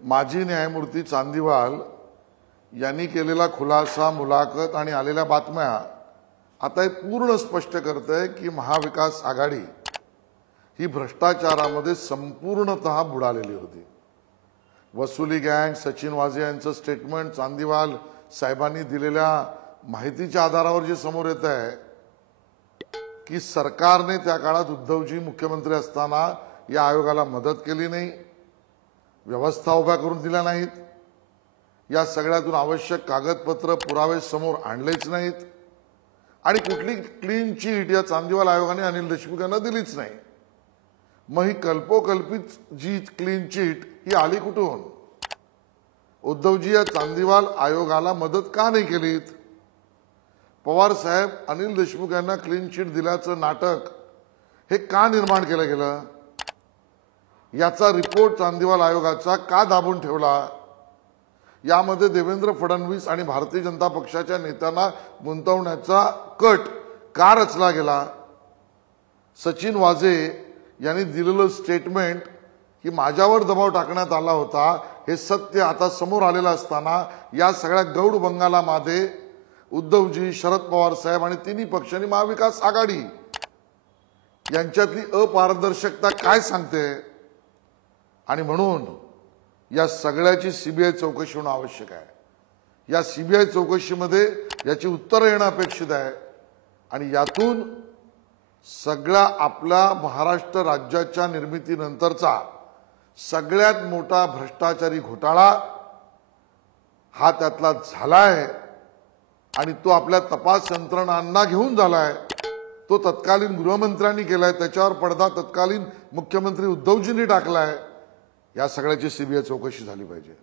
माजी न्यायमूर्ती चांदीवाल यांनी केलेला खुलासा, मुलाखत आणि आलेल्या बातम्या आता हे पूर्ण स्पष्ट करतंय की महाविकास आघाडी ही भ्रष्टाचारामध्ये संपूर्णतः बुडालेली होती। वसुली गँग, सचिन वाझे यांचं स्टेटमेंट, चांदीवाल साहेबांनी दिलेल्या माहितीच्या आधारावर जे समोर येत आहे की सरकारने त्या काळात उद्धवजी मुख्यमंत्री असताना या आयोगाला मदत केली नाही, व्यवस्था उभ्या करून दिल्या नाहीत, या सगळ्यातून आवश्यक कागदपत्र पुरावे समोर आणलेच नाहीत आणि कुठली क्लीन चिट या चांदीवाल आयोगाने अनिल देशमुख यांना दिलीच नाही। मग ही कल्पोकल्पित जी क्लीन चिट ही आली कुठून? उद्धवजी या चांदीवाल आयोगाला मदत का नाही केलीत? पवार साहेब अनिल देशमुख यांना क्लीन चिट दिल्याचं नाटक हे का निर्माण केलं गेलं? याचा रिपोर्ट चांदीवाल आयोगाचा का दाबून ठेवला? यामध्ये देवेंद्र फडणवीस आणि भारतीय जनता पक्षाच्या नेत्यांना गुंतवण्याचा कट का रचला गेला? सचिन वाझे यांनी दिलेलं स्टेटमेंट की माझ्यावर दबाव टाकण्यात आला होता हे सत्य आता समोर आलेलं असताना या सगळ्या गौड बंगालामध्ये उद्धवजी, शरद पवार साहेब आणि तिन्ही पक्षांनी महाविकास आघाडी यांच्यातली अपारदर्शकता काय सांगते? आणि म्हणून या सगळ्याची सीबीआय चौकशी होणं आवश्यक आहे। या सीबीआय चौकशीमध्ये याची उत्तरं येणं अपेक्षित आहे आणि यातून सगळा आपल्या महाराष्ट्र राज्याच्या निर्मितीनंतरचा सगळ्यात मोठा भ्रष्टाचारी घोटाळा हा त्यातला झालाय आणि तो आपल्या तपास यंत्रणांना घेऊन झालाय। तो तत्कालीन गृहमंत्र्यांनी केलाय, त्याच्यावर पडदा तत्कालीन मुख्यमंत्री उद्धवजींनी टाकलाय। या सगळ्याची सीबीआय चौकशी झाली पाहिजे।